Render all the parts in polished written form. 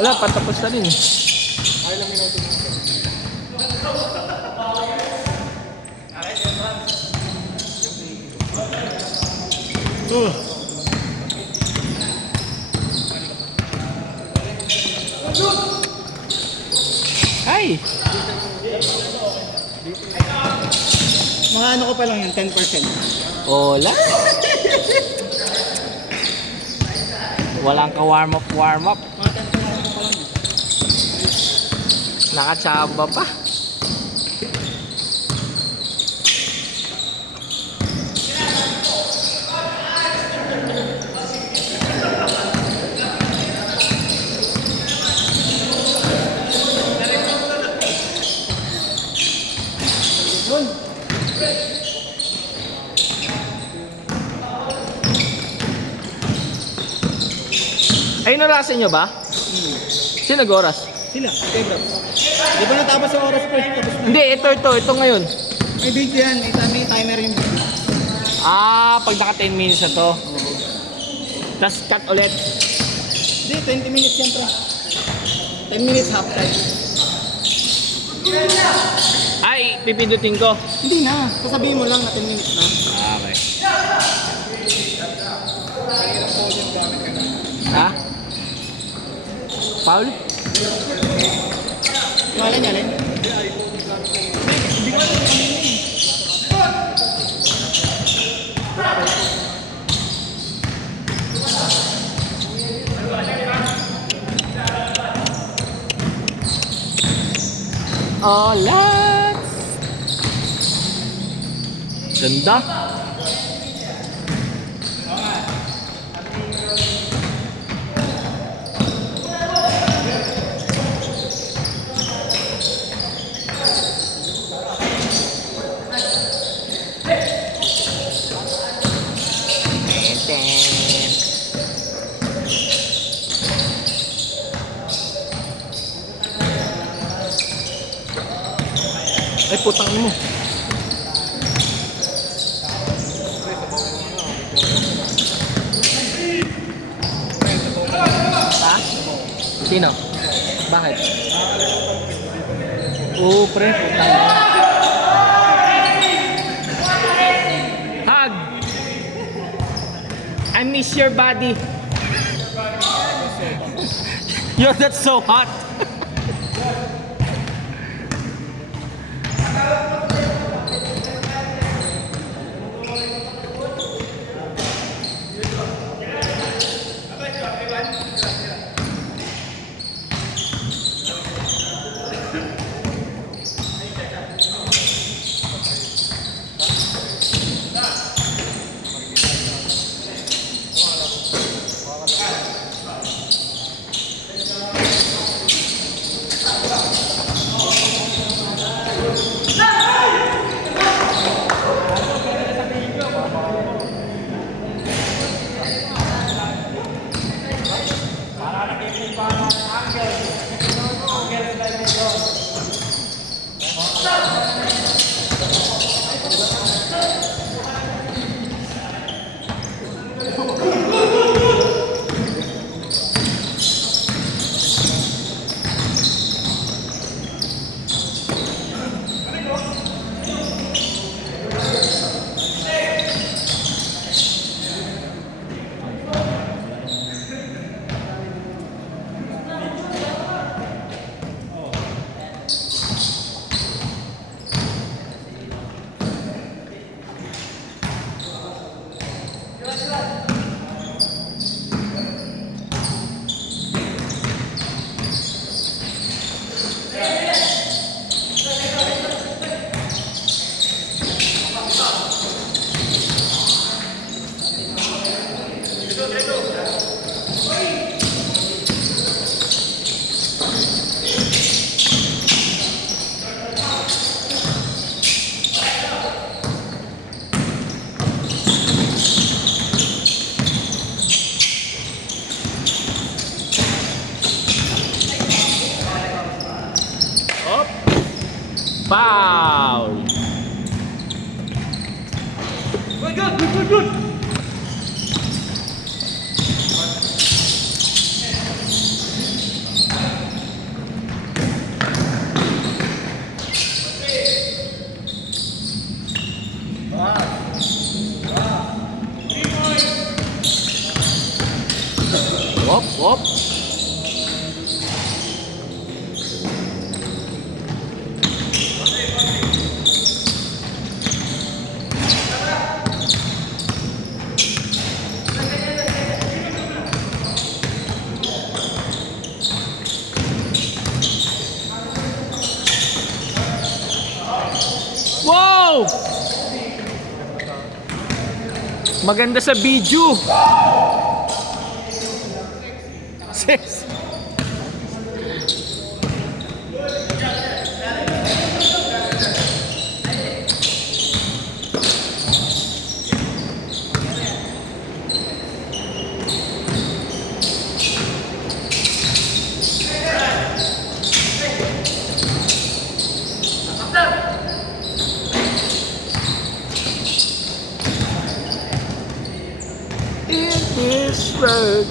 Wala, patapos na rin. Ay lang minuto na. Ay! Mga ano ko pa lang yun, 10%. Wala. Walang ka warm up. Mga 10% ko pa lang yun. Nakatsaba pa. Ay, nalasin nyo ba? Sino nag-oras? Sila, okay bro. Di ba natapos yung oras ko? Tapos na. Hindi, ito ngayon. May video yan, may timer yung video. Ah, pag naka 10 minutes na to. Tapos cut ulit. Hindi, 20 minutes yan pre. 10 minutes half time. Ay, pipindutin ko. Hindi na, sasabihin mo lang na 10 minutes na. Okay. Ha? Paul? Yung alin yan eh? Oh, let's! Ganda. Ay, putang mo. Ha? Sino? Bakit? Oo, pre. Putang mo. Hug! I miss your body. Yo, that's so hot. Whoop. Wow! Maganda sa video. Six. In this road.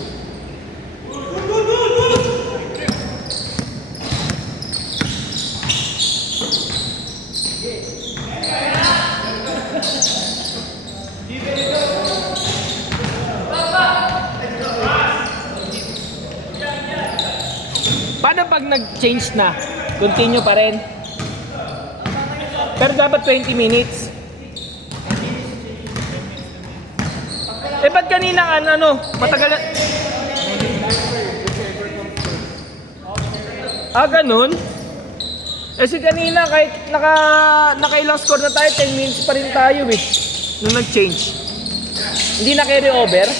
Paano pag nag-change na? Continue pa rin? Pero dapat 20 minutes. Eh ba't kanina ano, matagal na... Ganun? Eh si kanina kahit nakailang score na tayo, 10 minutes pa rin tayo eh. Nung nag-change. Hindi na carry over.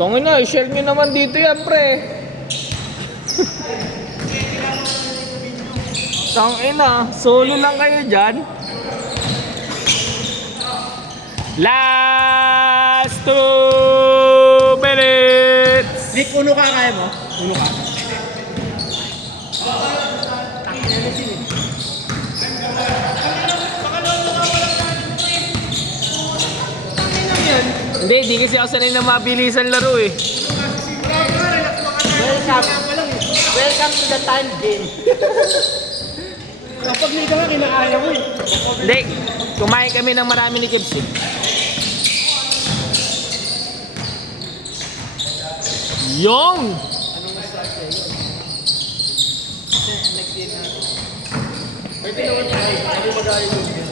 Tungin na, i-share nyo naman dito yan, pre. Tungin na, solo lang kayo dyan. Last 2 minutes. Nick, uno ka, kaya mo? Uno ka. Hindi, di kasi ako sanay na mabilisan laro eh. Welcome to the time game. Kapag may ka, kinakaya mo eh. Hindi, kumain kami ng marami ni Kibs eh. Yung! Pwede naman tayo. Ako mag-aayos yun.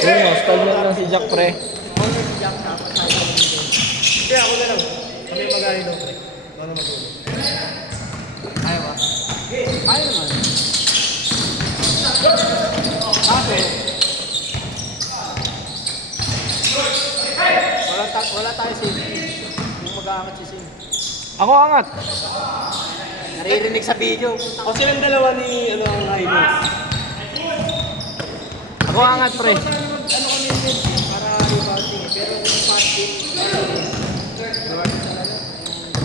Yung stall na lang si Jack, pre. Hindi, ako na lang. Kami mag-aayos doon. Ano mag-ulo? Ayaw ba? Ayaw naman. Wala tayo safety. Yung mag-aangat si Sim. Ako angat. Naririnig sa video. O silang dalawa ni ang Highlands. Ako angat, pre. Ano kami yun para rebounding eh. Pero kung fast game,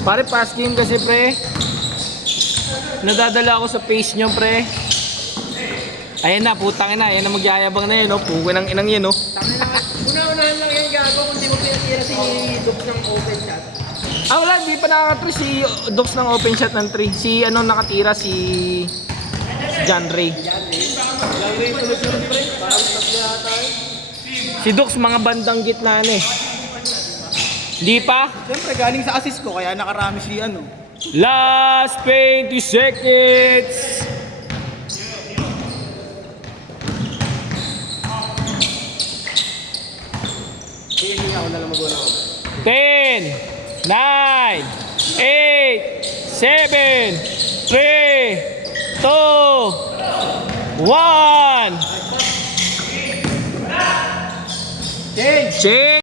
Pare, pass game kasi, pre. Nadadala ako sa pace nyo, pre. Ayan na, putang ina. Ayan na magyayabang na yun, no? Pugo ng inang yun, no? Una-unahan lang yan gago kung di mo pinatira si Dux ng open shot. Wala, di pa nakaka-3 si Dox ng open shot ng 3. Si ano nakatira, si John Ray. Lang rin sunod-sunod pre. Parang tagla tayo. Si Dox mga bandang gitna na eh. Di pa? Siyempre galing sa assist ko kaya nakarami si ano. Last 20 seconds. Hindi ako na lang mag-una ako. 10, 9, 8, 7, 3, 2, 1. Change! Change!